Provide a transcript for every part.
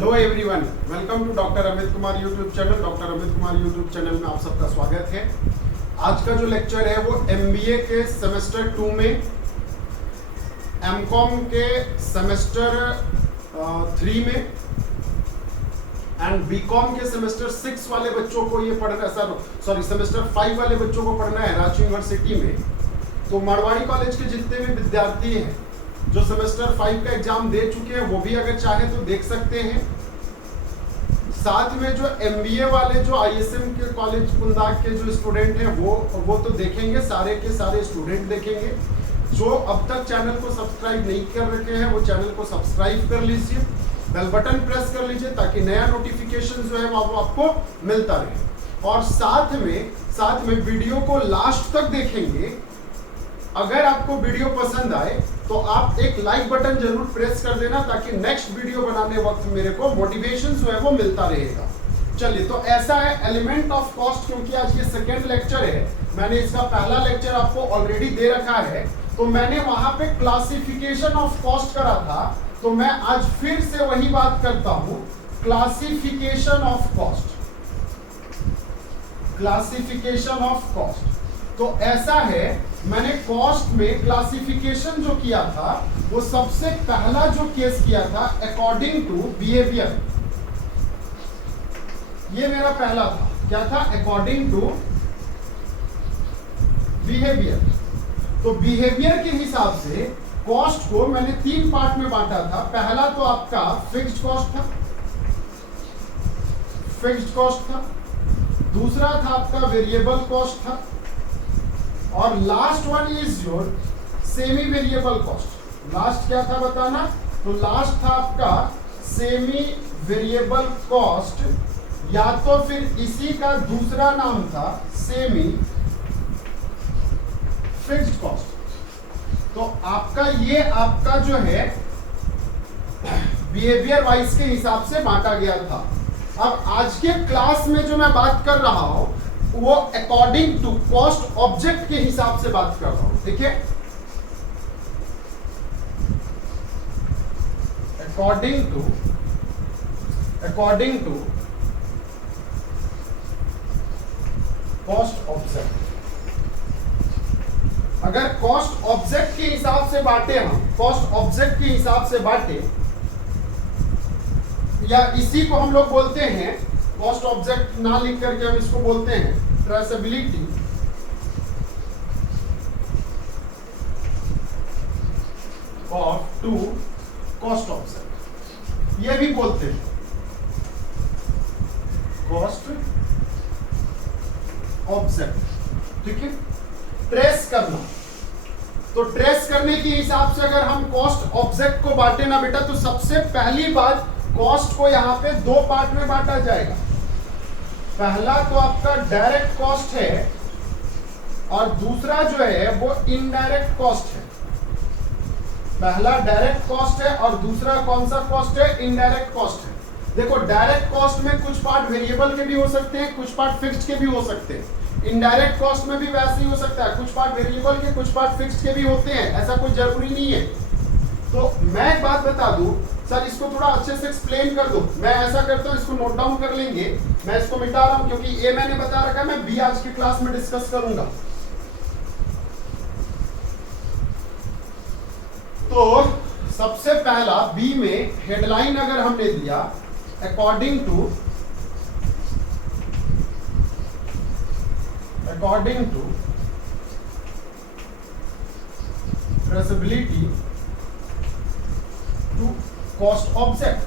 Hello everyone, welcome to doctor Amit Kumar YouTube channel. Doctor Amit Kumar YouTube channel में आप सबका स्वागत है। आज का जो लेक्चर है वो एमबीए के सेमेस्टर 2 में, एमकॉम के सेमेस्टर 3 में एंड बीकॉम के सेमेस्टर 6 वाले बच्चों को ये पढ़ना, सेमेस्टर 5 वाले बच्चों को पढ़ना है रांची यूनिवर्सिटी में। तो मारवाड़ी कॉलेज के जितने भी विद्यार्थी हैं जो सेमेस्टर 5 का एग्जाम दे चुके हैं वो भी अगर चाहे तो देख सकते हैं। साथ में जो एमबीए वाले जो आईएसएम के कॉलेज कुंदाग के जो स्टूडेंट हैं वो तो देखेंगे, सारे के सारे स्टूडेंट देखेंगे। जो अब तक चैनल को सब्सक्राइब नहीं कर रखे हैं वो चैनल को सब्सक्राइब कर लीजिए, बेल बटन प्रेस कर लीजिए ताकि नया नोटिफिकेशन जो है वो आपको मिलता रहे। और साथ में वीडियो को लास्ट तक देखेंगे। अगर आपको वीडियो पसंद आए तो आप एक लाइक बटन जरूर प्रेस कर देना ताकि नेक्स्ट वीडियो बनाने वक्त मेरे को मोटिवेशन जो है वो मिलता रहेगा। चलिए, तो ऐसा है एलिमेंट ऑफ कॉस्ट, क्योंकि आज ये सेकेंड लेक्चर है। मैंने इसका पहला लेक्चर आपको ऑलरेडी दे रखा है, तो मैंने वहां पे क्लासिफिकेशन ऑफ कॉस्ट करा था, तो मैं आज फिर से वही बात करता हूं, classification of cost. Classification of cost तो ऐसा है, मैंने कॉस्ट में क्लासिफिकेशन जो किया था वो सबसे पहला जो केस किया था अकॉर्डिंग टू बिहेवियर। ये मेरा पहला था, क्या था? According to behaviour. तो बिहेवियर के हिसाब से कॉस्ट को मैंने 3 पार्ट में बांटा था। पहला तो आपका फिक्स्ड कॉस्ट था, दूसरा था आपका वेरिएबल कॉस्ट था, और last one is your semi variable cost. Last क्या था बताना? तो लास्ट था आपका सेमी वेरिएबल कॉस्ट, या तो फिर इसी का दूसरा नाम था सेमी फिक्स्ड कॉस्ट। तो आपका जो है बिहेवियर वाइज के हिसाब से बांटा गया था। अब आज के क्लास में जो मैं बात कर रहा हूं वो अकॉर्डिंग टू कॉस्ट ऑब्जेक्ट के हिसाब से बात कर रहा हूं। ठीक है, अकॉर्डिंग टू कॉस्ट ऑब्जेक्ट। अगर कॉस्ट ऑब्जेक्ट के हिसाब से बांटे, हम कॉस्ट ऑब्जेक्ट के हिसाब से बांटे, या इसी को हम लोग बोलते हैं, कॉस्ट ऑब्जेक्ट ना लिख करके हम इसको बोलते हैं traceability of to cost object, ये भी बोलते हैं कॉस्ट ऑब्जेक्ट। ठीक है, ट्रेस करना। तो ट्रेस करने के हिसाब से अगर हम कॉस्ट ऑब्जेक्ट को बांटे ना बेटा, तो सबसे पहली बात कॉस्ट को यहां पे 2 पार्ट में बांटा जाएगा। पहला तो आपका डायरेक्ट कॉस्ट है और दूसरा जो है वो इनडायरेक्ट कॉस्ट है। पहला डायरेक्ट कॉस्ट है और दूसरा कौन सा कॉस्ट है? इनडायरेक्ट कॉस्ट है। देखो, डायरेक्ट कॉस्ट में कुछ पार्ट वेरिएबल के भी हो सकते हैं, कुछ पार्ट फिक्स्ड के भी हो सकते हैं। इनडायरेक्ट कॉस्ट में भी वैसे ही हो सकता है, कुछ पार्ट वेरिएबल के, कुछ पार्ट फिक्स्ड के भी होते हैं, ऐसा कोई जरूरी नहीं है। तो मैं एक बात बता दूं सर, इसको थोड़ा अच्छे से एक्सप्लेन कर दो। मैं ऐसा करता हूं, इसको नोट डाउन कर लेंगे। मैं इसको मिटा रहा हूं क्योंकि ए मैंने बता रखा है, मैं बी आज की क्लास में डिस्कस करूंगा। तो सबसे पहला बी में हेडलाइन अगर हमने दिया according to traceability to cost object,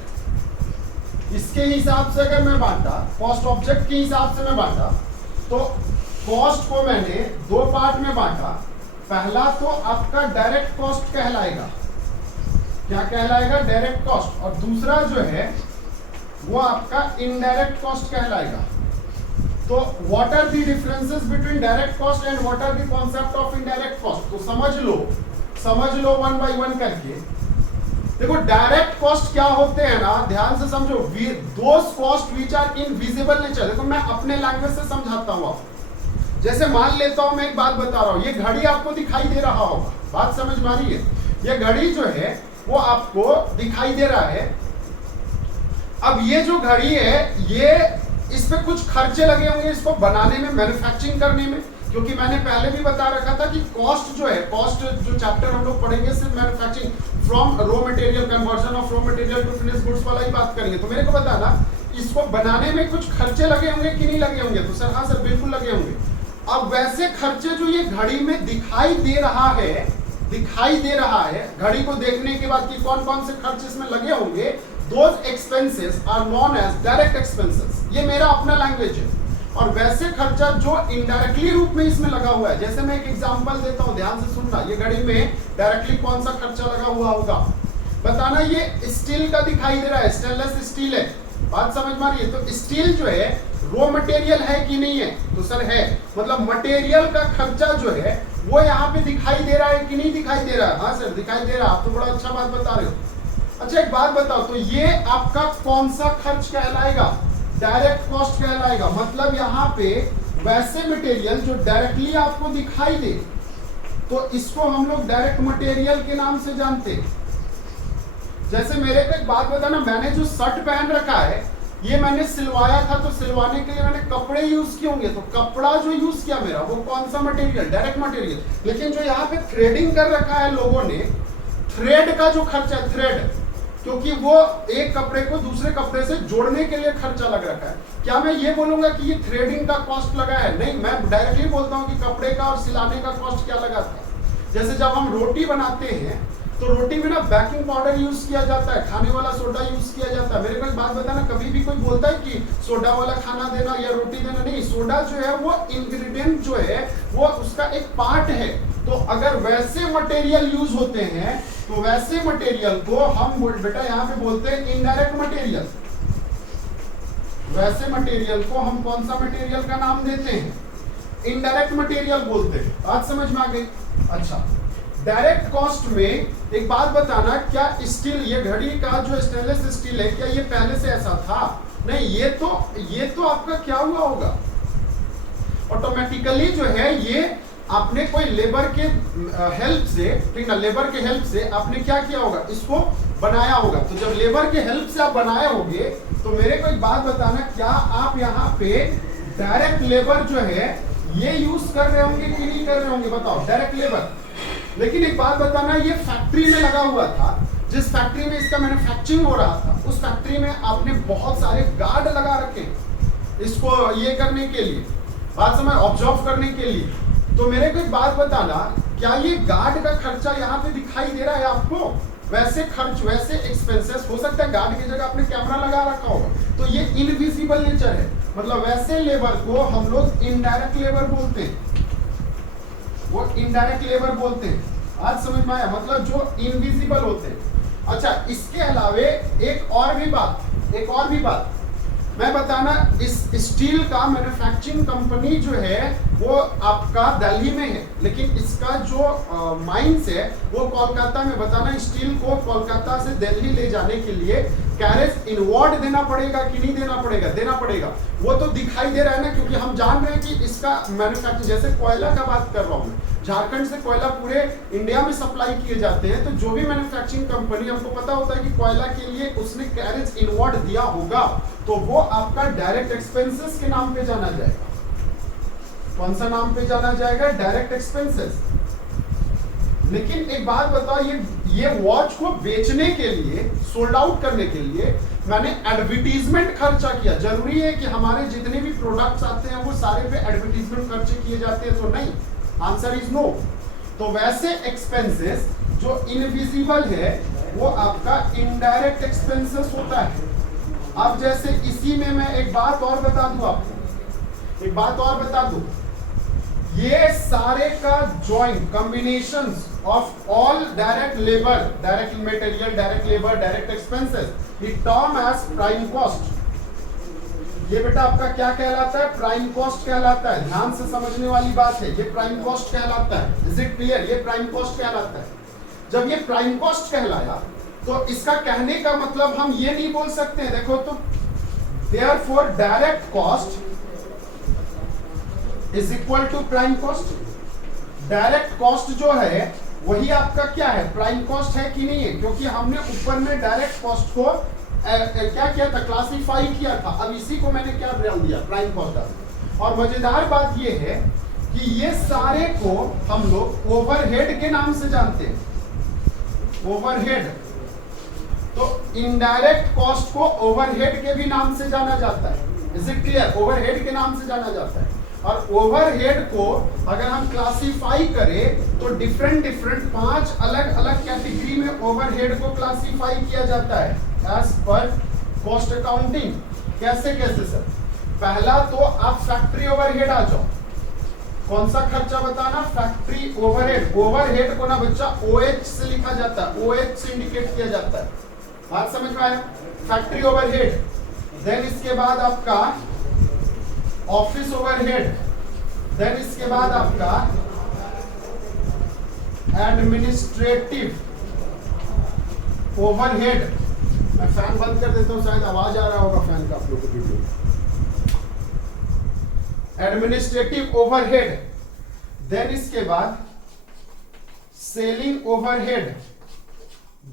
इसके हिसाब से अगर मैं बांटा, कॉस्ट ऑब्जेक्ट के हिसाब से मैं बांटा, तो कॉस्ट को मैंने 2 पार्ट में बांटा। पहला तो आपका डायरेक्ट कॉस्ट कहलाएगा, क्या कहलाएगा? Direct cost. और दूसरा जो है वो आपका इनडायरेक्ट कॉस्ट कहलाएगा। तो what are the differences between direct cost and what are the concept of indirect cost? तो समझ लो 1 बाय 1 करके। देखो, डायरेक्ट कॉस्ट क्या होते हैं ना, ध्यान से समझो, those cost which are invisible nature. देखो, मैं अपने लैंग्वेज से समझाता हूं आपको। जैसे मान लेता हूं, मैं एक बात बता रहा हूं, ये घड़ी आपको दिखाई दे रहा होगा, बात समझ में आ रही है? ये घड़ी जो है वो आपको दिखाई दे रहा है। अब ये जो घड़ी है, ये इस पे कुछ खर्चे लगे होंगे इसको बनाने में, मैन्युफैक्चरिंग करने में, क्योंकि मैंने पहले भी बता रखा था कि कॉस्ट जो है, कॉस्ट जो चैप्टर हम लोग पढ़ेंगे सिर्फ manufacturing from raw material, conversion of raw material to finish goods वाला ही बात करेंगे। तो मेरे को बताना इसको बनाने में कुछ खर्चे लगे होंगे कि नहीं लगे होंगे? तो सर हाँ सर बिल्कुल लगे होंगे। अब वैसे खर्चे जो ये घड़ी में दिखाई दे रहा है घड़ी को देखने के बाद कि कौन कौन से खर्चे इसमें लगे होंगे, those expenses are known as direct expenses. ये मेरा अपना लैंग्वेज है। और वैसे खर्चा जो इनडायरेक्टली रूप में इसमें लगा हुआ है, जैसे मैं एक एग्जांपल देता हूं, ध्यान से सुनना। ये घड़ी में डायरेक्टली कौन सा खर्चा लगा हुआ होगा बताना। ये स्टील का दिखाई दे रहा है, स्टेनलेस स्टील है, बात समझ में आ रही है? तो स्टील जो है रॉ मटेरियल है कि नहीं है? तो सर है, मतलब मटेरियल का खर्चा जो है वो यहाँ पे दिखाई दे रहा है कि नहीं दिखाई दे रहा है? हाँ सर दिखाई दे रहा है। आप तो बड़ा अच्छा बात बता रहे हो। अच्छा एक बात बताओ, तो ये आपका कौन सा खर्च कहलाएगा? डायरेक्ट कॉस्ट कहलाएगा। मतलब यहाँ पे वैसे मटेरियल जो डायरेक्टली आपको दिखाई दे, तो इसको हम लोग डायरेक्ट मटेरियल के नाम से जानते हैं। जैसे मेरे को एक बात बताना, मैंने जो शर्ट पहन रखा है ये मैंने सिलवाया था, तो सिलवाने के लिए मैंने कपड़े यूज किए होंगे, तो कपड़ा जो यूज किया मेरा वो कौन सा मटेरियल? Direct material. लेकिन जो यहाँ पे थ्रेडिंग कर रखा है लोगों ने, थ्रेड का जो खर्चा है, थ्रेड, क्योंकि वो एक कपड़े को दूसरे कपड़े से जोड़ने के लिए खर्चा लग रखा है। क्या मैं ये बोलूंगा कि ये थ्रेडिंग का कॉस्ट लगा है? नहीं, मैं डायरेक्टली बोलता हूँ कि कपड़े का और सिलाने का कॉस्ट क्या लगा था। जैसे जब हम रोटी बनाते हैं तो रोटी में ना बेकिंग पाउडर यूज किया जाता है, खाने वाला सोडा यूज किया जाता है। मेरे को एक बात बताना, कभी भी कोई बोलता है कि सोडा वाला खाना देना या रोटी देना? नहीं, सोडा जो है वो इंग्रेडिएंट जो है वो उसका एक पार्ट है। तो अगर वैसे मटेरियल यूज होते हैं तो वैसे मटेरियल को हम बेटा यहाँ पे बोलते हैं इनडायरेक्ट मटेरियल। वैसे मटेरियल को हम कौन सा मटेरियल का नाम देते हैं? इनडायरेक्ट मटेरियल बोलते हैं। बात समझ में आ गई? अच्छा, डायरेक्ट कॉस्ट में एक बात बताना, क्या स्टील, ये घड़ी का जो स्टेनलेस स्टील है, क्या ये पहले से ऐसा था? नहीं, ये तो आपका क्या हुआ होगा, ऑटोमेटिकली जो है ये आपने कोई लेबर के हेल्प से, ठीक ना, लेबर के हेल्प से आपने क्या किया होगा, इसको बनाया होगा। तो जब लेबर के हेल्प से आप बनाए होंगे तो मेरे को एक बात बताना, क्या आप यहाँ पे डायरेक्ट लेबर जो है ये यूज कर रहे होंगे कि नहीं कर रहे होंगे? बताओ, डायरेक्ट लेबर। लेकिन एक बात बताना, ये फैक्ट्री में लगा हुआ था, जिस फैक्ट्री में इसका मैन्युफैक्चरिंग हो रहा था उस फैक्ट्री में आपने बहुत सारे गार्ड लगा रखे इसको ये करने के लिए, बात समझ, ऑब्जर्व करने के लिए। तो मेरे को एक बात बताना, क्या ये गार्ड का खर्चा यहाँ पे दिखाई दे रहा है आपको? वैसे खर्च, वैसे एक्सपेंसेस, हो सकता है गार्ड की जगह आपने कैमरा लगा रखा होगा, तो ये इनविजिबल नेचर है। मतलब वैसे लेबर को हम लोग इनडायरेक्ट लेबर बोलते हैं, वो इनडायरेक्ट लेबर बोलते हैं। आज समझ में आया? मतलब जो इनविजिबल होते हैं। अच्छा, इसके अलावे एक और भी बात मैं बताना, इस स्टील का मैन्युफैक्चरिंग कंपनी जो है वो आपका दिल्ली में है, लेकिन इसका जो माइंस है वो कोलकाता में। बताना, स्टील को कोलकाता से दिल्ली ले जाने के लिए कैरेज इनवर्ड देना पड़ेगा कि नहीं देना पड़ेगा? देना पड़ेगा। वो तो दिखाई दे रहा है ना, क्योंकि हम जान रहे हैं कि इसका मैन्युफैक्चरिंग, जैसे कोयला का बात कर रहा हूँ मैं, झारखंड से कोयला पूरे इंडिया में सप्लाई किए जाते हैं। तो जो भी मैन्युफैक्चरिंग कंपनी, हमको पता होता है कि कोयला के लिए उसने कैरेज इनवर्ड दिया होगा, तो वो आपका डायरेक्ट एक्सपेंसेस के नाम पे जाना जाएगा। कौन सा नाम पे जाना जाएगा? Direct expenses. लेकिन एक बात बताओ, ये वॉच को बेचने के लिए, सोल्ड आउट करने के लिए मैंने एडवर्टीजमेंट खर्चा किया। जरूरी है कि हमारे जितने भी प्रोडक्ट्स आते हैं वो सारे पे एडवर्टीजमेंट खर्चे किए जाते हैं? तो नहीं, आंसर इज नो। तो वैसे एक्सपेंसेस जो इनविजिबल है वो आपका इनडायरेक्ट एक्सपेंसेस होता है। अब जैसे इसी में मैं एक बात और बता दूं आपको, एक बात और बता दूं, ये सारे का joint combination of all direct labour, direct material, direct labour, direct expenses, ये टर्म एज प्राइम कॉस्ट। ये बेटा आपका क्या कहलाता है? प्राइम कॉस्ट कहलाता है। ध्यान से समझने वाली बात है, ये प्राइम कॉस्ट कहलाता है। Is it clear? ये प्राइम कॉस्ट कहलाता है। जब ये प्राइम कॉस्ट कहलाया तो इसका कहने का मतलब हम ये नहीं बोल सकते हैं, देखो तो, therefore direct cost is equal to prime cost. Direct cost जो है वही आपका क्या है? प्राइम कॉस्ट है कि नहीं है? क्योंकि हमने ऊपर में डायरेक्ट कॉस्ट को क्या किया था, क्लासिफाई किया था। अब इसी को मैंने क्या डाल दिया, प्राइम कॉस्ट डाल दिया। और मजेदार बात ये है कि ये सारे को हम लोग ओवरहेड के नाम से जानते हैं। ओवरहेड, तो इनडायरेक्ट कॉस्ट को ओवरहेड के भी नाम से जाना जाता है। Is it clear? ओवरहेड के नाम से जाना जाता है। और ओवरहेड को अगर हम क्लासिफाई करें तो डिफरेंट 5 अलग अलग कैटेगरी में ओवरहेड को क्लासिफाई किया जाता है एज पर कॉस्ट अकाउंटिंग। कैसे कैसे सर? पहला तो आप फैक्ट्री ओवरहेड आ जाओ। कौन सा खर्चा बताना? Factory overhead. ओवरहेड को ना बच्चा OH से लिखा जाता है, OH से इंडिकेट किया जाता है। बात समझ में आया? Factory overhead. देन इसके बाद आपका ऑफिस ओवरहेड। देन इसके बाद आपका एडमिनिस्ट्रेटिव ओवरहेड। मैं फैन बंद कर देता हूं, शायद आवाज आ रहा होगा फैन का आप लोगों को वीडियो। Administrative overhead. देन इसके बाद सेलिंग ओवरहेड।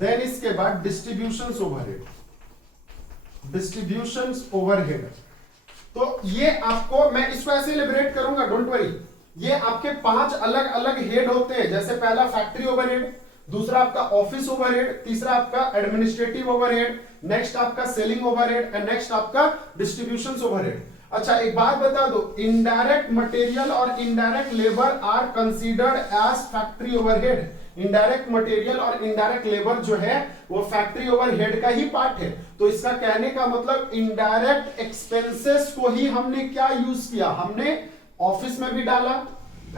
देन इसके बाद डिस्ट्रीब्यूशंस ओवरहेड। Distributions overhead. तो ये आपको, मैं इसको ऐसे लिबरेट करूंगा, डोंट वरी। ये आपके 5 अलग अलग हेड होते हैं। जैसे पहला फैक्ट्री ओवरहेड, दूसरा आपका ऑफिस ओवरहेड, तीसरा आपका एडमिनिस्ट्रेटिव ओवरहेड, नेक्स्ट आपका सेलिंग ओवरहेड एंड नेक्स्ट आपका डिस्ट्रीब्यूशंस ओवरहेड। अच्छा एक बात बता दो, इनडायरेक्ट मटेरियल और indirect labour are considered as factory overhead. Indirect material और इनडायरेक्ट लेबर जो है वो फैक्ट्री ओवरहेड का ही पार्ट है। तो इसका कहने का मतलब इनडायरेक्ट एक्सपेंसेस को ही हमने क्या यूज किया, हमने ऑफिस में भी डाला,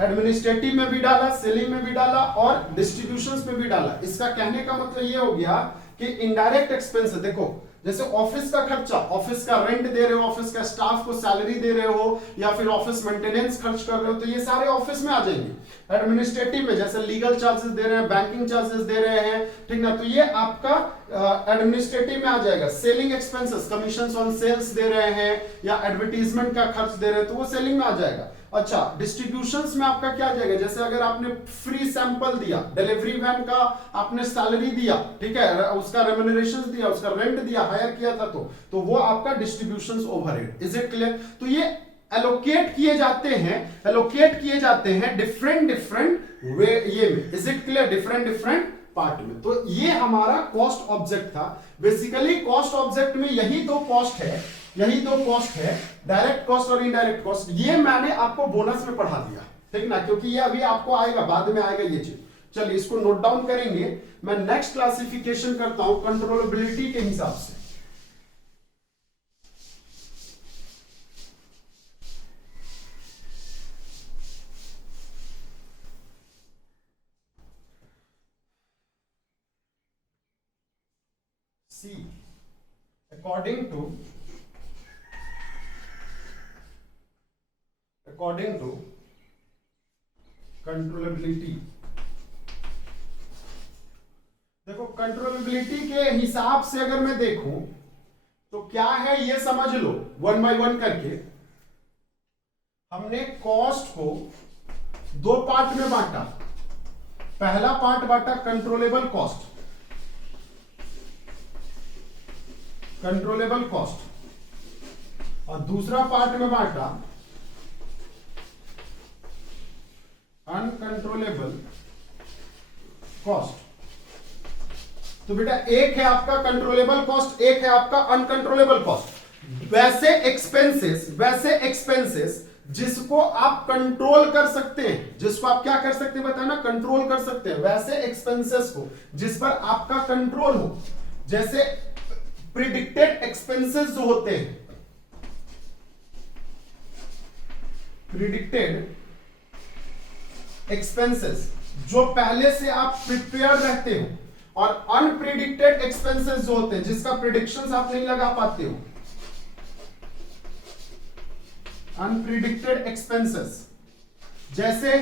एडमिनिस्ट्रेटिव में भी डाला, सेलिंग में भी डाला और डिस्ट्रीब्यूशंस में भी डाला। इसका कहने का मतलब ये हो गया कि इनडायरेक्ट एक्सपेंस, देखो जैसे ऑफिस का खर्चा, ऑफिस का रेंट दे रहे हो, ऑफिस का स्टाफ को सैलरी दे रहे हो, या फिर ऑफिस मेंटेनेंस खर्च कर रहे हो, तो ये सारे ऑफिस में आ जाएंगे। एडमिनिस्ट्रेटिव में जैसे लीगल चार्जेस दे रहे हैं, बैंकिंग चार्जेस दे रहे हैं, ठीक ना, तो ये आपका एडमिनिस्ट्रेटिव में आ जाएगा। Selling expenses, commission on sales दे रहे हैं या एडवर्टीजमेंट का खर्च दे रहे हैं, तो वो सेलिंग में आ जाएगा। अच्छा डिस्ट्रीब्यूशंस में आपका क्या आ जाएगा? जैसे अगर आपने फ्री सैंपल दिया, डिलीवरी वैन का आपने सैलरी दिया, ठीक है, उसका रेम्युनरेशन दिया, उसका रेंट दिया, हायर किया था, तो वो आपका distributions overhead. Is it clear? तो ये एलोकेट किए जाते हैं डिफरेंट वे ये में। Is it clear? Different part में। तो ये हमारा कॉस्ट ऑब्जेक्ट था। बेसिकली कॉस्ट ऑब्जेक्ट में यही दो कॉस्ट है, डायरेक्ट कॉस्ट और इनडायरेक्ट कॉस्ट। ये मैंने आपको बोनस में पढ़ा दिया, ठीक ना, क्योंकि ये अभी आपको आएगा, बाद में आएगा ये चीज। चलिए इसको नोट डाउन करेंगे। मैं नेक्स्ट क्लासिफिकेशन करता हूं कंट्रोलेबिलिटी के हिसाब से। सी according to कंट्रोलेबिलिटी। देखो कंट्रोलेबिलिटी के हिसाब से अगर मैं देखूं तो क्या है ये समझ लो, 1 बाय 1 करके। हमने कॉस्ट को 2 पार्ट में बांटा। पहला पार्ट बांटा कंट्रोलेबल कॉस्ट, और दूसरा पार्ट में बांटा अनकंट्रोलेबल कॉस्ट। तो बेटा एक है आपका कंट्रोलेबल कॉस्ट, एक है आपका अनकंट्रोलेबल कॉस्ट। वैसे एक्सपेंसेस जिसको आप कंट्रोल कर सकते हैं, जिसको आप क्या कर सकते हैं बताना, कंट्रोल कर सकते हैं। वैसे एक्सपेंसेस को जिस पर आपका कंट्रोल हो, जैसे प्रिडिक्टेड एक्सपेंसेस जो होते हैं, प्रिडिक्टेड एक्सपेंसेस जो पहले से आप प्रिपेयर रहते हो, और अनप्रिडिक्टेड एक्सपेंसेस जो होते हैं जिसका प्रिडिक्शंस आप नहीं लगा पाते हो। अनप्रिडिक्टेड एक्सपेंसेस जैसे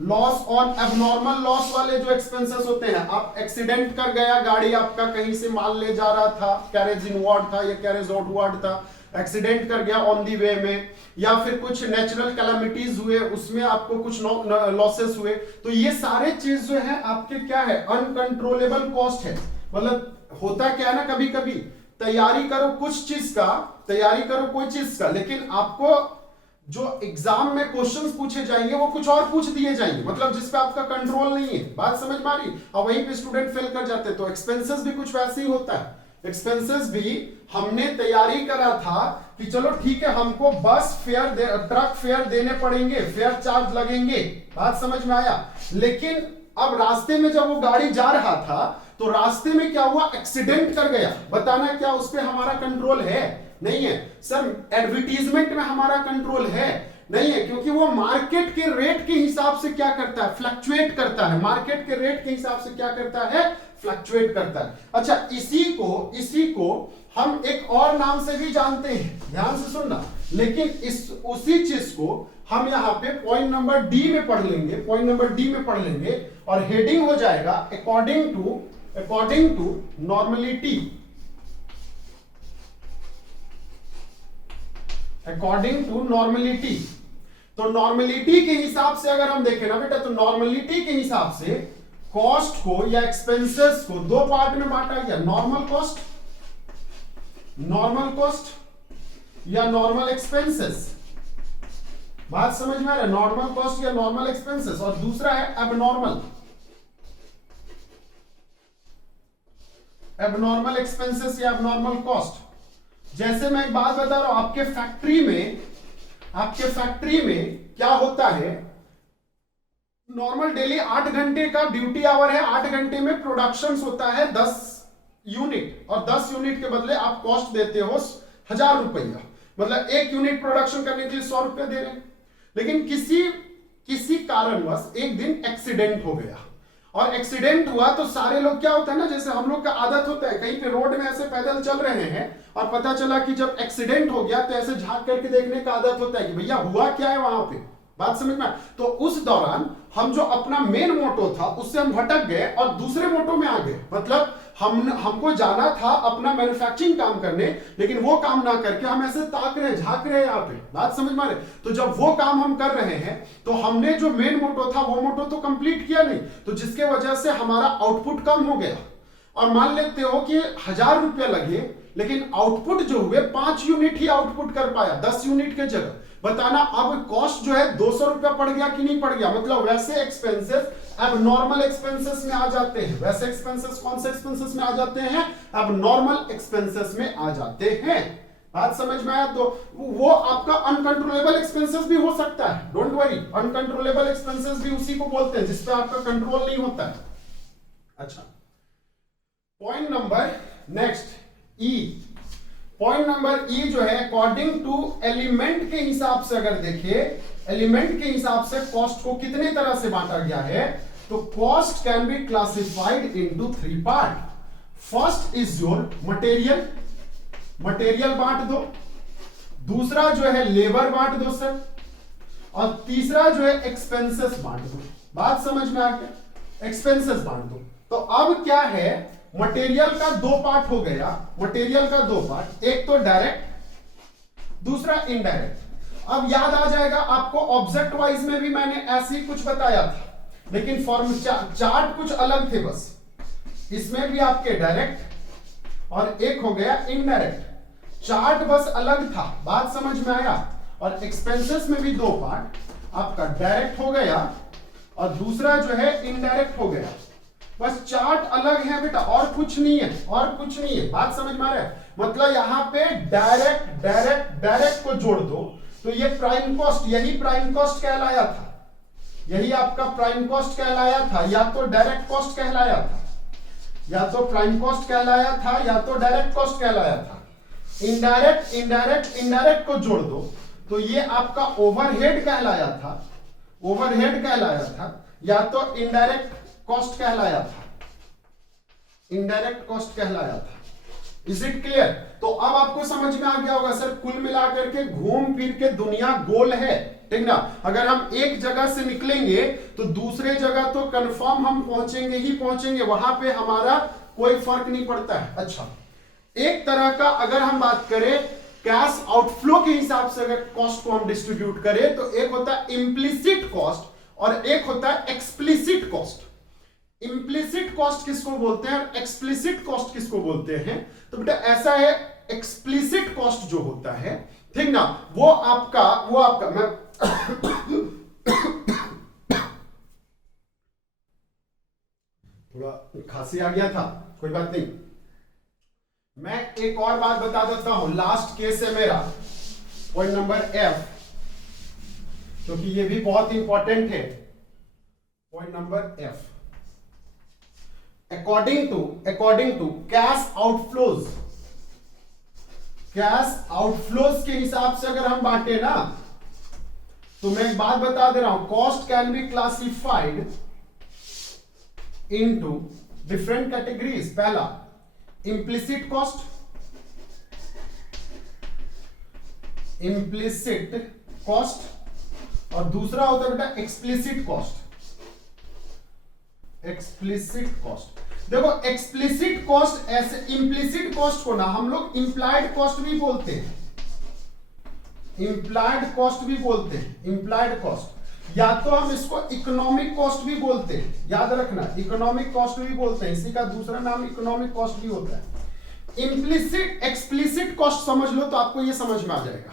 लॉस ऑन एबनॉर्मल लॉस वाले जो एक्सपेंसेस होते हैं, आप एक्सीडेंट कर गया, गाड़ी आपका कहीं से माल ले जा रहा था, कैरेज इनवर्ड था या कैरेज आउटवर्ड था, एक्सीडेंट कर गया ऑन दी वे में, या फिर कुछ नेचुरल कैलामिटीज हुए, उसमें आपको कुछ लॉसेस हुए, तो ये सारे चीज जो है आपके क्या है, अनकंट्रोलेबल कॉस्ट है। मतलब होता क्या है ना, कभी कभी तैयारी करो कुछ चीज का, तैयारी करो कोई चीज का, लेकिन आपको जो एग्जाम में क्वेश्चंस पूछे जाएंगे वो कुछ और पूछ दिए जाएंगे, मतलब जिस पे आपका कंट्रोल नहीं है। बात समझ में आ रही? और वहीं पे स्टूडेंट फेल कर जाते हैं। तो एक्सपेंसेस भी कुछ वैसे ही होता है। एक्सपेंसेस भी हमने तैयारी करा था कि चलो ठीक है, हमको बस फेयर ट्रक फेयर देने पड़ेंगे, फेयर चार्ज लगेंगे, बात समझ में आया। लेकिन अब रास्ते में जब वो गाड़ी जा रहा था तो रास्ते में क्या हुआ, एक्सीडेंट कर गया। बताना क्या उस पर हमारा कंट्रोल है? नहीं है सर। एडवर्टीजमेंट में हमारा कंट्रोल है? नहीं है, क्योंकि वो मार्केट के रेट के हिसाब से क्या करता है, फ्लक्चुएट करता है। मार्केट के रेट के हिसाब से क्या करता है, फ्लक्चुएट करता है। अच्छा, इसी को हम एक और नाम से भी जानते हैं, ध्यान से सुनना। लेकिन उसी चीज को हम यहां पे पॉइंट नंबर डी में पढ़ लेंगे, पॉइंट नंबर डी में पढ़ लेंगे, और हेडिंग हो जाएगा according to normality. According to normality. तो नॉर्मलिटी के हिसाब से अगर हम देखें ना बेटा, तो नॉर्मलिटी के हिसाब से कॉस्ट को या एक्सपेंसेस को दो पार्ट में बांटा गया, नॉर्मल कॉस्ट या नॉर्मल एक्सपेंसेस। बात समझ में आ रहा है? नॉर्मल कॉस्ट या नॉर्मल एक्सपेंसेस, और दूसरा है एबनॉर्मल एक्सपेंसेस या एबनॉर्मल कॉस्ट। जैसे मैं एक बात बता रहा हूं, आपके फैक्ट्री में क्या होता है, नॉर्मल डेली 8 घंटे का ड्यूटी आवर है, 8 घंटे में प्रोडक्शन होता है 10 यूनिट, और 10 यूनिट के बदले आप कॉस्ट देते हो 1000 रुपया, मतलब 1 यूनिट प्रोडक्शन करने के लिए 100 रुपया दे रहे हैं। लेकिन किसी कारणवश एक दिन एक्सीडेंट हो गया, और एक्सीडेंट हुआ तो सारे लोग, क्या होता है ना, जैसे हम लोग का आदत होता है, कहीं पे रोड में ऐसे पैदल चल रहे हैं और पता चला कि जब एक्सीडेंट हो गया तो ऐसे झांक करके देखने का आदत होता है कि भैया हुआ क्या है वहां पे। बात समझ में? तो उस दौरान हम जो अपना मेन मोटो था उससे हम भटक गए और दूसरे मोटो में आ गए। मतलब हमको जाना था अपना मैन्युफैक्चरिंग काम करने, लेकिन वो काम ना करके हम ऐसे ताक रहे, झांक रहे यहाँ पे। बात समझ में आ रही? तो जब वो काम हम कर रहे हैं तो हमने जो मेन मोटो था वो मोटो तो कंप्लीट किया नहीं, तो जिसके वजह से हमारा आउटपुट कम हो गया। और मान लेते हो कि 1000 रुपया लगे, लेकिन आउटपुट जो हुए 5 यूनिट ही आउटपुट कर पाया 10 यूनिट के जगह। बताना अब कॉस्ट जो है 200 रुपया पड़ गया कि नहीं पड़ गया? मतलब वैसे एक्सपेंसेस अब नॉर्मल एक्सपेंसेस में आ जाते हैं। वैसे एक्सपेंसेस कौन से एक्सपेंसेस में आ जाते हैं? अब नॉर्मल एक्सपेंसेस में आ जाते हैं। बात समझ में आया? तो वो आपका अनकंट्रोलेबल एक्सपेंसेस भी हो सकता है, डोंट वरी। अनकंट्रोलेबल एक्सपेंसेस भी उसी को बोलते हैं जिसपे आपका कंट्रोल नहीं होता है। अच्छा, पॉइंट नंबर नेक्स्ट ई। पॉइंट नंबर ई जो है, अकॉर्डिंग टू एलिमेंट के हिसाब से अगर देखिए, एलिमेंट के हिसाब से कॉस्ट को कितने तरह से बांटा गया है, तो cost can be classified into 3 part. First is your material, material बांट दो। दूसरा जो है लेबर बांट दो सर, और तीसरा जो है एक्सपेंसेस बांट दो। बात समझ में आ गया? एक्सपेंसेस बांट दो। तो अब क्या है, मटेरियल का 2 पार्ट हो गया, मटेरियल का 2 पार्ट, एक तो डायरेक्ट, दूसरा इनडायरेक्ट। अब याद आ जाएगा आपको, ऑब्जेक्ट वाइज में भी मैंने ऐसे ही कुछ बताया था, लेकिन फॉर्म चार्ट कुछ अलग थे बस। इसमें भी आपके डायरेक्ट और एक हो गया इनडायरेक्ट, चार्ट बस अलग था। बात समझ में आया? और एक्सपेंसेस में भी 2 पार्ट, आपका डायरेक्ट हो गया और दूसरा जो है इनडायरेक्ट हो गया। बस चार्ट अलग है बेटा, और कुछ नहीं है, और कुछ नहीं है। बात समझ में आ रहा है? मतलब यहां पे डायरेक्ट डायरेक्ट डायरेक्ट को जोड़ दो तो ये प्राइम कॉस्ट, यही प्राइम कॉस्ट कहलाया था, यही आपका प्राइम कॉस्ट कहलाया था, या तो डायरेक्ट कॉस्ट कहलाया था, या तो प्राइम कॉस्ट कहलाया था, या तो डायरेक्ट कॉस्ट कहलाया था। इनडायरेक्ट इनडायरेक्ट इनडायरेक्ट को जोड़ दो तो ये आपका ओवरहेड कहलाया था, ओवरहेड कहलाया था, या तो इनडायरेक्ट कॉस्ट कहलाया था, इनडायरेक्ट कॉस्ट कहलाया था। Is it clear? तो अब आपको समझ में आ गया होगा सर, कुल मिलाकर के घूम फिर के दुनिया गोल है, ठीक ना। अगर हम एक जगह से निकलेंगे तो दूसरे जगह तो कंफर्म हम पहुंचेंगे ही पहुंचेंगे, वहां पे हमारा कोई फर्क नहीं पड़ता है। अच्छा, एक तरह का अगर हम बात करें कैश आउटफ्लो के हिसाब से अगर कॉस्ट को हम डिस्ट्रीब्यूट करें, तो एक होता है इम्प्लिसिट कॉस्ट और एक होता है एक्सप्लिसिट कॉस्ट। इम्प्लिसिट कॉस्ट किसको बोलते हैं और एक्सप्लिसिट कॉस्ट किसको बोलते हैं? तो बेटा ऐसा है, एक्सप्लिसिट कॉस्ट जो होता है, ठीक ना, वो आपका मैं थोड़ा खांसी आ गया था, कोई बात नहीं। मैं एक और बात बता देता हूं, लास्ट केस है मेरा पॉइंट नंबर एफ, क्योंकि ये भी बहुत इंपॉर्टेंट है। Point number F, according to cash outflows के हिसाब से अगर हम बांटे ना, तो मैं एक बात बता दे रहा हूं, cost can be classified into different categories. पहला इम्प्लिसिट कॉस्ट और दूसरा होता है बेटा एक्सप्लिसिट कॉस्ट। देखो एक्सप्लिसिट कॉस्ट ऐसे, इम्प्लिसिट कॉस्ट को ना हम लोग इंप्लाइड कॉस्ट भी बोलते हैं, इंप्लाइड कॉस्ट, या तो हम इसको इकोनॉमिक कॉस्ट भी बोलते हैं, याद रखना, इकोनॉमिक कॉस्ट भी बोलते हैं, इसी का दूसरा नाम इकोनॉमिक कॉस्ट भी होता है। इम्प्लिसिट एक्सप्लिसिट कॉस्ट समझ लो तो आपको ये समझ में आ जाएगा।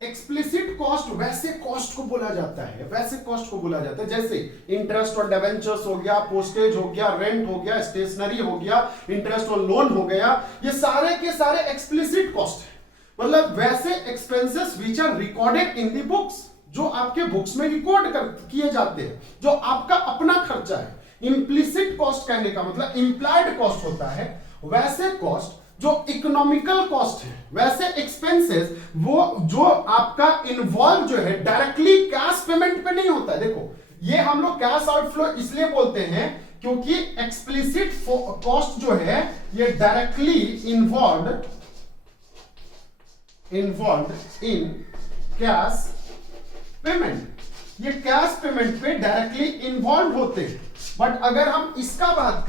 एक्सप्लिसिट कॉस्ट वैसे कॉस्ट को बोला जाता है, जैसे इंटरेस्ट ऑन डिबेंचर्स हो गया, पोस्टेज हो गया, रेंट हो गया, स्टेशनरी हो गया, इंटरेस्ट ऑन लोन हो गया, ये सारे के सारे एक्सप्लिसिट कॉस्ट है। मतलब वैसे expenses which are recorded in the books, जो आपके बुक्स में रिकॉर्ड किए जाते हैं, जो आपका अपना खर्चा है। इम्प्लिसिट कॉस्ट कहने का मतलब इंप्लाइड कॉस्ट होता है। वैसे कॉस्ट जो इकोनॉमिकल कॉस्ट है, वैसे एक्सपेंसेस वो जो आपका इन्वॉल्व जो है डायरेक्टली कैश पेमेंट पे नहीं होता है। देखो ये हम लोग कैश आउटफ्लो इसलिए बोलते हैं क्योंकि एक्सप्लिसिट कॉस्ट जो है ये directly involve in cash payment, ये कैश पेमेंट पे डायरेक्टली इन्वॉल्व होते हैं। बट अगर हम इसका बात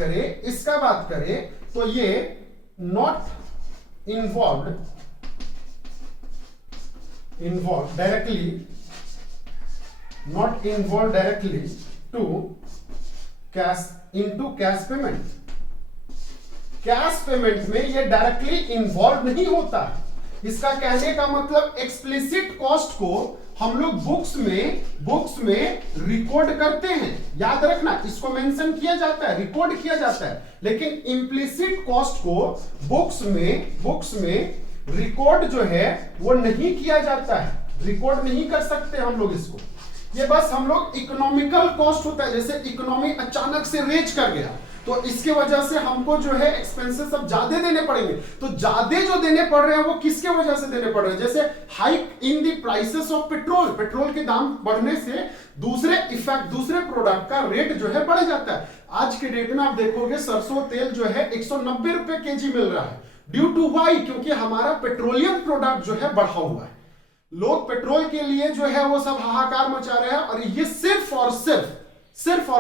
करें तो ये not involved directly to cash payment। Cash payment में ये डायरेक्टली इन्वॉल्व नहीं होता है। इसका कहने का मतलब एक्सप्लिसिट कॉस्ट को हम लोग बुक्स में रिकॉर्ड करते हैं, याद रखना, इसको मेंशन किया जाता है, रिकॉर्ड किया जाता है। लेकिन इम्प्लिसिट कॉस्ट को बुक्स में रिकॉर्ड जो है वो नहीं किया जाता है, रिकॉर्ड नहीं कर सकते हम लोग इसको। ये बस हम लोग इकोनॉमिकल कॉस्ट होता है, जैसे इकोनॉमी अचानक से रेज कर गया तो इसके वजह से हमको जो है एक्सपेंसेस अब ज्यादा देने पड़ेंगे। तो ज्यादा जो देने पड़ रहे हैं वो किसके वजह से देने पड़ रहे हैं? जैसे hike in the prices of petrol के दाम बढ़ने से दूसरे प्रोडक्ट का रेट जो है बढ़ जाता है। आज के डेट में आप देखोगे सरसों तेल जो है 190 रुपए केजी मिल रहा है, ड्यू टू वाई, क्योंकि हमारा पेट्रोलियम प्रोडक्ट जो है बढ़ा हुआ है। लोग पेट्रोल के लिए जो है वो सब हाहाकार मचा रहे हैं, और ये सिर्फ और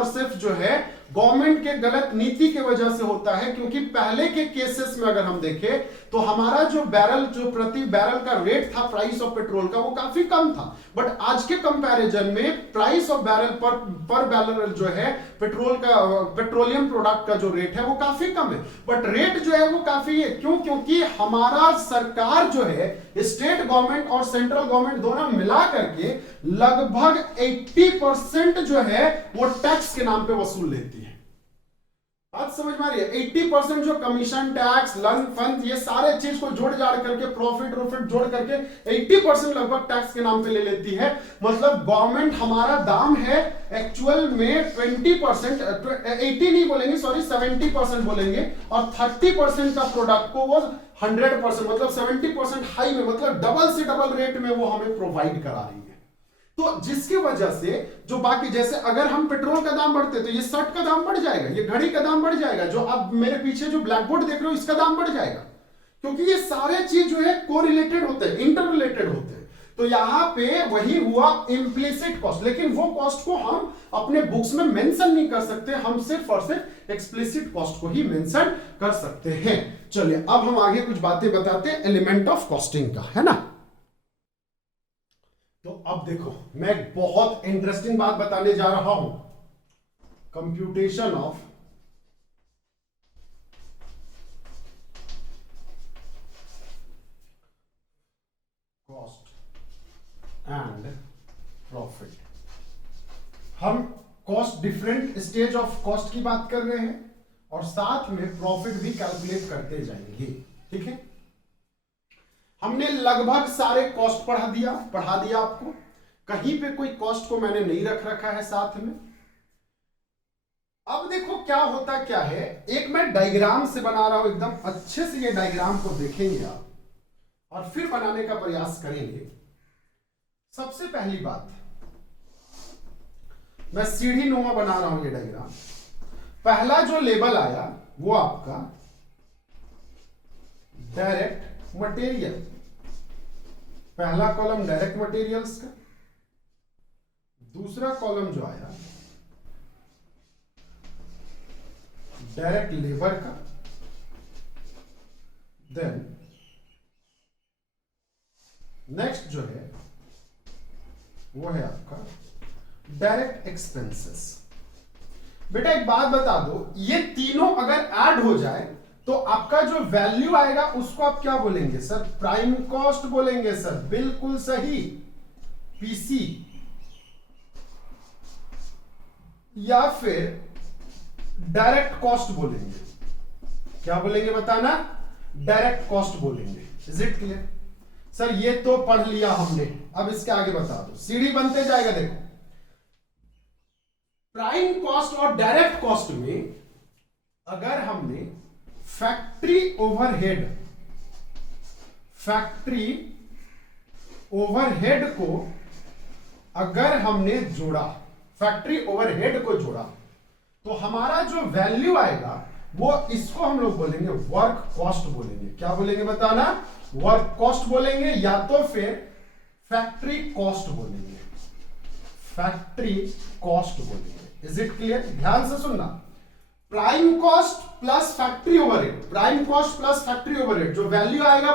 सिर्फ जो है गवर्नमेंट के गलत नीति के वजह से होता है। क्योंकि पहले के केसेस में अगर हम देखें तो हमारा जो प्रति बैरल का रेट था प्राइस ऑफ पेट्रोल का, वो काफी कम था। बट आज के कंपैरिजन में प्राइस ऑफ बैरल पर बैरल जो है पेट्रोलियम प्रोडक्ट का जो रेट है वो काफी कम है, बट रेट जो है वो काफी है। क्यों? क्योंकि हमारा सरकार जो है, स्टेट गवर्नमेंट और सेंट्रल गवर्नमेंट दोनों मिला करके लगभग 80% जो है वो टैक्स के नाम पे वसूल लेती है। बात समझ में आ रही है? 80% जो कमीशन, टैक्स, लन फंड, ये सारे चीज को जोड़ जाड़ करके प्रॉफिट जोड़ करके 80% लगभग टैक्स के नाम पे ले लेती है। मतलब गवर्नमेंट हमारा दाम है एक्चुअल में 20%, 80 नहीं बोलेंगे, सॉरी 70% बोलेंगे, और 30% का प्रोडक्ट को वो 100% मतलब 70% हाई में, मतलब डबल से डबल रेट में वो हमें प्रोवाइड करा रही है। तो जिसकी वजह से जो बाकी, जैसे अगर हम पेट्रोल का दाम बढ़ते तो ये शर्ट का दाम बढ़ जाएगा, ये घड़ी का दाम बढ़ जाएगा, जो अब मेरे पीछे जो ब्लैक बोर्ड देख रहे हो इसका दाम बढ़ जाएगा, क्योंकि ये सारे चीज जो है कोरिलेटेड होते हैं, इंटर रिलेटेड होते हैं। तो यहां पे वही हुआ इम्प्लिसिट कॉस्ट, लेकिन वो कॉस्ट को हम अपने बुक्स में मेंशन नहीं कर सकते, हम सिर्फ और सिर्फ एक्सप्लिसिट कॉस्ट को ही मेंशन कर सकते हैं। चलिए अब हम आगे कुछ बातें बताते हैं एलिमेंट ऑफ कॉस्टिंग का, है ना। तो अब देखो मैं एक बहुत इंटरेस्टिंग बात बताने जा रहा हूं, कंप्यूटेशन ऑफ हम cost, different stage of cost की बात कर रहे हैं और साथ में प्रॉफिट भी कैलकुलेट करते जाएंगे। ठीक है, हमने लगभग सारे कॉस्ट पढ़ा दिया आपको, कहीं पे कोई कॉस्ट को मैंने नहीं रखा है साथ में। अब देखो क्या होता क्या है, एक मैं डायग्राम से बना रहा हूं, एकदम अच्छे से ये डायग्राम को देखेंगे आप और फिर बनाने का प्रयास करेंगे। सबसे पहली बात, मैं सीढ़ी नुमा बना रहा हूं ये डायग्राम। पहला जो लेवल आया वो आपका डायरेक्ट मटेरियल, पहला कॉलम डायरेक्ट मटेरियल्स का, दूसरा कॉलम जो आया डायरेक्ट लेबर का, देन नेक्स्ट जो है वो है आपका डायरेक्ट एक्सपेंसेस। बेटा एक बात बता दो, ये तीनों अगर ऐड हो जाए तो आपका जो वैल्यू आएगा उसको आप क्या बोलेंगे सर? प्राइम कॉस्ट बोलेंगे सर, बिल्कुल सही, पीसी, या फिर डायरेक्ट कॉस्ट बोलेंगे। क्या बोलेंगे बताना? डायरेक्ट कॉस्ट बोलेंगे। Is it clear? सर ये तो पढ़ लिया हमने, अब इसके आगे बता दो, सीढ़ी बनते जाएगा। देखो प्राइम कॉस्ट और डायरेक्ट कॉस्ट में अगर हमने फैक्ट्री ओवरहेड को अगर हमने जोड़ा, फैक्ट्री ओवरहेड को जोड़ा, तो हमारा जो वैल्यू आएगा वो इसको हम लोग बोलेंगे वर्क कॉस्ट बोलेंगे। क्या बोलेंगे बताना? वर्क कॉस्ट बोलेंगे, या तो फिर फैक्ट्री कॉस्ट बोलेंगे, फैक्ट्री कॉस्ट बोलेंगे। Is it clear? ध्यान से सुनना, prime cost plus factory overhead, prime cost plus factory overhead, जो वैल्यू आएगा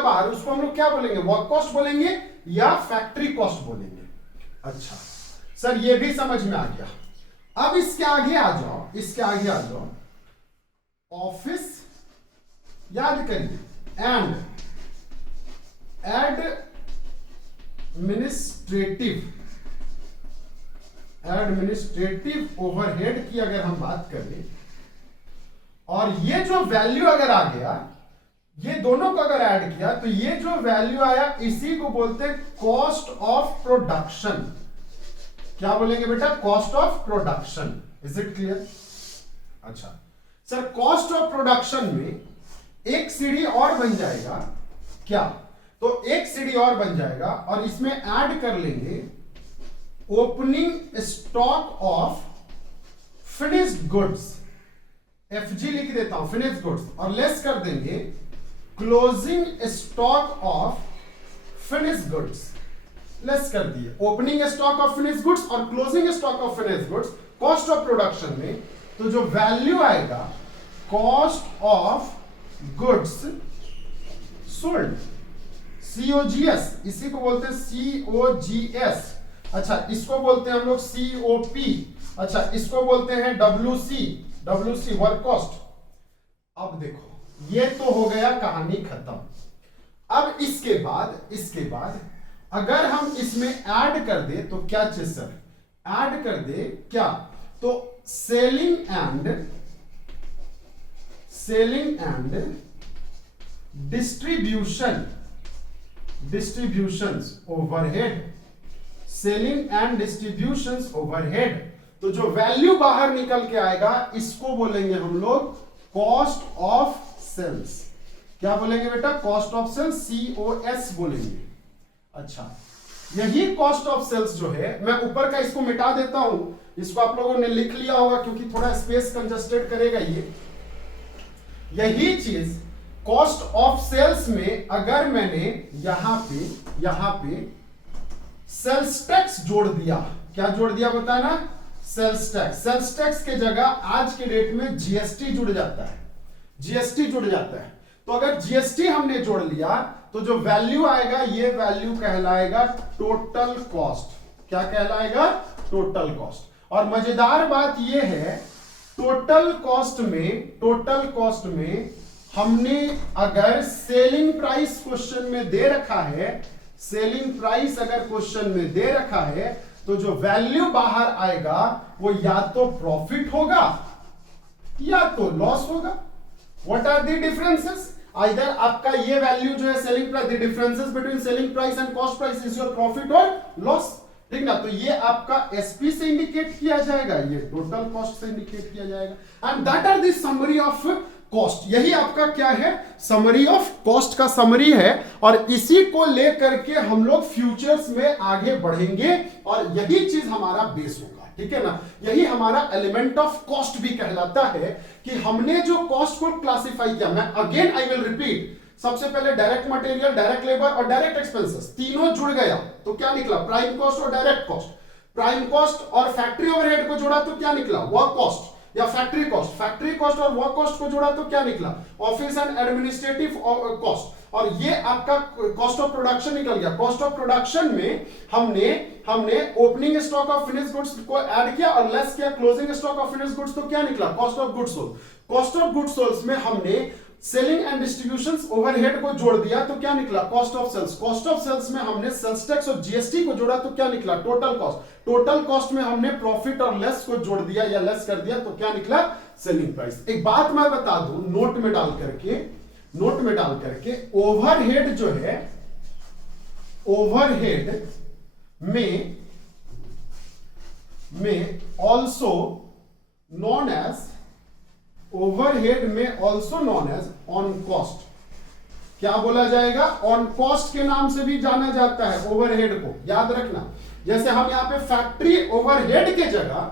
बाहर उसको हम लोग क्या बोलेंगे? वर्क कॉस्ट बोलेंगे या फैक्ट्री कॉस्ट बोलेंगे। अच्छा सर ये भी समझ में आ गया। अब इसके आगे आ जाओ, ऑफिस, याद करिए, एंड एडमिनिस्ट्रेटिव ओवरहेड की अगर हम बात करें, और ये जो वैल्यू अगर आ गया, ये दोनों को अगर ऐड किया तो ये जो वैल्यू आया इसी को बोलते हैं कॉस्ट ऑफ प्रोडक्शन। क्या बोलेंगे बेटा? Cost of production. Is it clear? अच्छा सर कॉस्ट ऑफ प्रोडक्शन में एक सीढ़ी और बन जाएगा क्या? तो एक सीढ़ी और बन जाएगा और इसमें ऐड कर लेंगे opening stock of finished goods, FG लिख देता हूं, फिनिश्ड गुड्स, और लेस कर देंगे closing stock of finished goods, less कर दिए opening stock of finished goods और closing stock of finished goods cost of production में। तो जो वैल्यू आएगा cost of goods sold, COGS, इसी को बोलते हैं COGS। अच्छा इसको बोलते हैं हम लोग COP। अच्छा इसको बोलते हैं WC वर्क कॉस्ट। अब देखो ये तो हो गया कहानी खत्म। अब इसके बाद अगर हम इसमें ऐड कर दे तो क्या चीज सर? ऐड कर दे क्या? तो selling and distributions overhead, selling and distributions overhead. तो जो वैल्यू बाहर निकल के आएगा इसको बोलेंगे हम लोग कॉस्ट ऑफ सेल्स। क्या बोलेंगे बेटा? कॉस्ट ऑफ सेल्स, COS बोलेंगे। अच्छा यही कॉस्ट ऑफ सेल्स जो है, मैं ऊपर का इसको मिटा देता हूं, इसको आप लोगों ने लिख लिया होगा क्योंकि थोड़ा स्पेस कंजस्टेड करेगा ये। यही चीज कॉस्ट ऑफ सेल्स में अगर मैंने यहां पे सेल्स टैक्स जोड़ दिया, क्या जोड़ दिया बताना? सेल्स टैक्स के जगह आज के डेट में GST जुड़ जाता है। तो अगर GST हमने जोड़ लिया तो जो वैल्यू आएगा ये वैल्यू कहलाएगा टोटल कॉस्ट। क्या कहलाएगा? Total cost. और मजेदार बात ये है टोटल कॉस्ट में हमने अगर सेलिंग प्राइस क्वेश्चन में दे रखा है, सेलिंग प्राइस अगर क्वेश्चन में दे रखा है तो जो वैल्यू बाहर आएगा वो या तो प्रॉफिट होगा या तो लॉस होगा। What are the differences? Either आपका ये वैल्यू जो है selling price, the differences between selling price and cost price is your profit और लॉस, ठीक ना। तो ये आपका एसपी से इंडिकेट किया जाएगा, ये टोटल कॉस्ट से इंडिकेट किया जाएगा। And that are the summary of cost. यही आपका क्या है, समरी ऑफ कॉस्ट का समरी है। और इसी को लेकर के हम लोग फ्यूचर्स में आगे बढ़ेंगे और यही चीज हमारा बेस होगा, ठीक है ना। यही हमारा एलिमेंट ऑफ कॉस्ट भी कहलाता है कि हमने जो कॉस्ट को क्लासिफाई किया। मैं अगेन आई विल रिपीट, सबसे पहले डायरेक्ट मटेरियल, डायरेक्ट लेबर और डायरेक्ट एक्सपेंसेस तीनों जुड़ गया तो क्या निकला, प्राइम कॉस्ट और डायरेक्ट कॉस्ट। प्राइम कॉस्ट और फैक्ट्री ओवरहेड को जोड़ा तो क्या निकला, वर्क कॉस्ट या फैक्ट्री कॉस्ट। फैक्ट्री कॉस्ट और वर्क कॉस्ट को जोड़ा तो क्या निकला, ऑफिस एंड एडमिनिस्ट्रेटिव कॉस्ट। और ये आपका कॉस्ट ऑफ प्रोडक्शन निकल गया। कॉस्ट ऑफ प्रोडक्शन में हमने opening stock of finish goods को ऐड किया और लेस किया closing stock of finish goods, तो क्या निकला, cost of goods sold. Cost of goods sold में हमने सेलिंग एंड डिस्ट्रीब्यूशन ओवरहेड को जोड़ दिया तो क्या निकला, cost of sales. Cost of sales में हमने सेल्स टैक्स और जीएसटी को जोड़ा तो क्या निकला, टोटल कॉस्ट। टोटल कॉस्ट में हमने प्रॉफिट और लेस को जोड़ दिया या लेस कर दिया तो क्या निकला, सेलिंग प्राइस। एक बात मैं बता दूं, नोट में डाल करके ओवरहेड जो है, ओवरहेड में ऑल्सो नॉन एज, ओवरहेड में also known as on cost. क्या बोला जाएगा, ऑन कॉस्ट के नाम से भी जाना जाता है ओवरहेड को, याद रखना। जैसे हम यहां पे फैक्ट्री ओवरहेड के जगह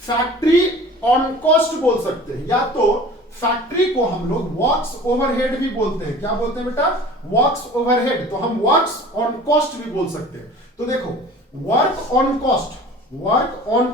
फैक्ट्री ऑन कॉस्ट बोल सकते हैं, या तो फैक्ट्री को हम लोग वर्क्स ओवरहेड भी बोलते हैं। क्या बोलते हैं बेटा, वर्क्स ओवरहेड। तो हम वर्क्स ऑन कॉस्ट भी बोल सकते हैं। तो देखो, वर्क ऑन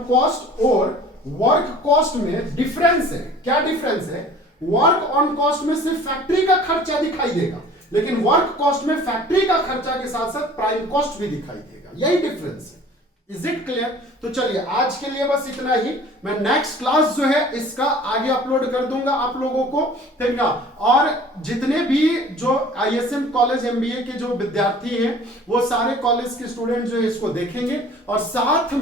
कॉस्ट और वर्क कॉस्ट में डिफरेंस है। क्या डिफरेंस है, वर्क ऑन कॉस्ट में सिर्फ फैक्ट्री का खर्चा दिखाई देगा, लेकिन वर्क कॉस्ट में फैक्ट्री का खर्चा के साथ साथ प्राइम कॉस्ट भी दिखाई देगा। यही डिफरेंस है। Is it clear? तो चलिए आज के लिए बस इतना ही। मैं नेक्स्ट क्लास जो है इसका आगे अपलोड कर दूंगा आप लोगों को, ठीक है। और जितने भी जो आईएसएम कॉलेज एमबीए के जो विद्यार्थी हैं वो सारे कॉलेज के स्टूडेंट जो है इसको देखेंगे। और साथ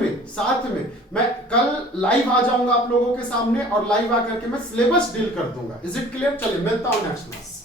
में मैं कल लाइव आ जाऊंगा आप लोगों के सामने और लाइव आकर के मैं सिलेबस डील कर दूंगा। Is it clear? चलिए मिलता हूं नेक्स्ट क्लास।